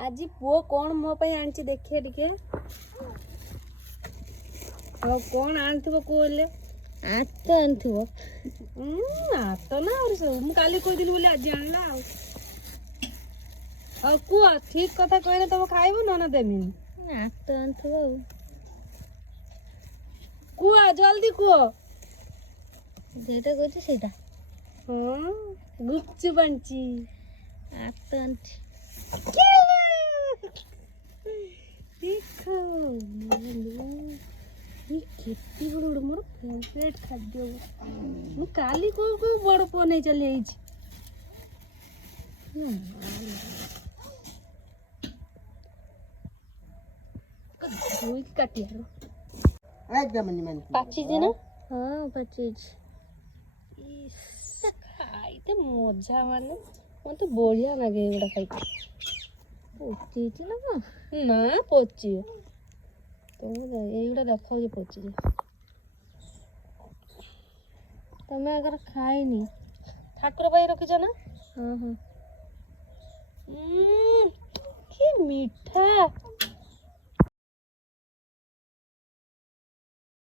ଆଜି ପୁଅ କଣ ମୋ ପାଇଁ ଆଣିଛି ଦେଖିଆ ଟିକେ। ଆଉ କଣ ଆଣିଥିବ କୁହଲେ? ଆତ ଆଣିଥିବ। ଆତ ନା ଆହୁରି ସବୁ ମୁଁ କାଲି କହିଥିଲି ବୋଲି ଆଜି ଆଣିଲା ଆଉ। ଆଉ କୁହ ଠିକ କଥା କହିଲେ ତମେ ଖାଇବ ନା ଦେମିନି। ଆତ ଆଣିଥିବ ଆଉ। କୁହ ଜଲ୍ଦି କୁହ। যেটা কইছে সেটা। ହଁ ଗୁପଚୁପ ଆଣିଛି। ଆତ ଆଣିଛି। କେତେ ବଡ଼ ମୋର ଫେଭରେଟ୍ ଖାଦ୍ୟ। ମୁଁ କାଲି କୋଉ କୋଉ ବଡ଼ ପୁଅ ନେଇ ଚାଲି ଯାଇଛି। ଧୋଇକି କାଟିଆ ପାଚିଛି ନା? ହଁ ପାଚିଛି। ଖାଇତେ ମଜା ମାନେ ମତେ ବଢିଆ ଲାଗେ ଏଗୁଡା ଖାଇତେ। ପଚିଛି ନା କଣ? ନା ପଚିବ ତମେ ଏଇଗୁଡା ଦେଖାଉଛି ପଚିବ। ତମେ ଆଗର ଖାଇନି। ଠାକୁର ପାଇଁ ରଖିଛ ନା? ହଁ ହଁ। କି ମିଠା।